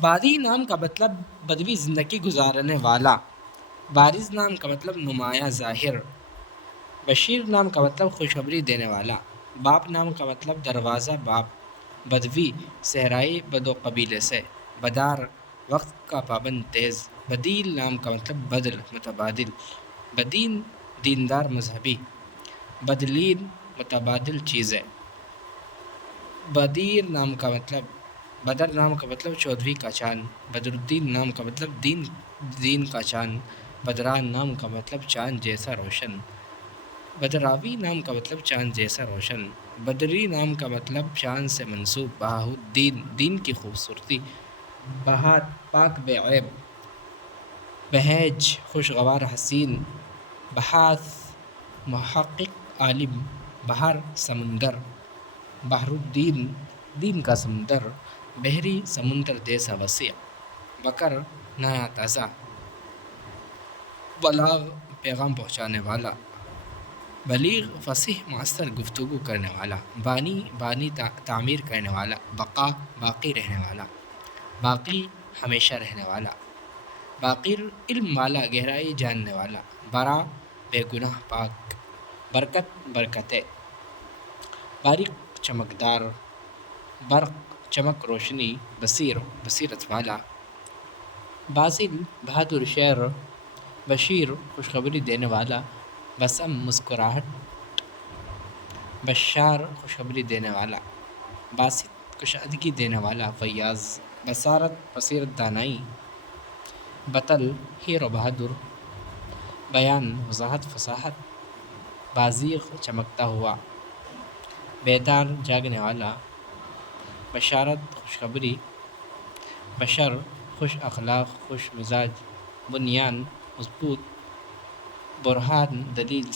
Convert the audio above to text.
بادی نام کا مطلب بدوی زندگی گزارنے والا، بارز نام کا مطلب نمایاں ظاہر، بشیر نام کا مطلب خوشخبری دینے والا، باب نام کا مطلب دروازہ باب، بدوی صحرائی بدو قبیلے سے، بدار وقت کا پابند تیز، بدیل نام کا مطلب بدل متبادل، بدین دیندار مذہبی، بدلین متبادل چیزیں، بدیر نام کا مطلب بدر نام کا مطلب چودھری کا چاند، بدرالدین نام کا مطلب دین کا چاند، بدران نام کا مطلب چاند جیسا روشن، بدراوی نام کا مطلب چاند جیسا روشن، بدری نام کا مطلب چاند سے منسوب، بہاؤالدین دین کی خوبصورتی، بہار پاک بے عیب، بہیج خوشگوار حسین، بحاث محقق عالم، بحر سمندر، بحر الدین دین کا سمندر، بحری سمندر جیسا وسیع، بکر نیا تازہ، بلاغ پیغام پہنچانے والا، بلیغ فصیح مؤثر گفتگو کرنے والا، بانی تعمیر کرنے والا، بقا باقی رہنے والا، باقی ہمیشہ رہنے والا، باقر علم والا گہرائی جاننے والا، برا بے گناہ پاک، برکت برکتیں، باریک چمکدار، برق چمک روشنی، بصیر بصیرت والا، باسل بہادر شعر، بشیر خوشخبری دینے والا، بسم مسکراہٹ، بشار خوشخبری دینے والا، باسط کشادگی دینے والا، فیاض بصارت بصیرت دانائی، بطل ہیر و بہادر، بیان وضاحت فصاحت، بازیغ چمکتا ہوا، بیدار جاگنے والا، بشارت خوشخبری، بشر خوش اخلاق خوش مزاج، بنیان مضبوط، برہان دلیل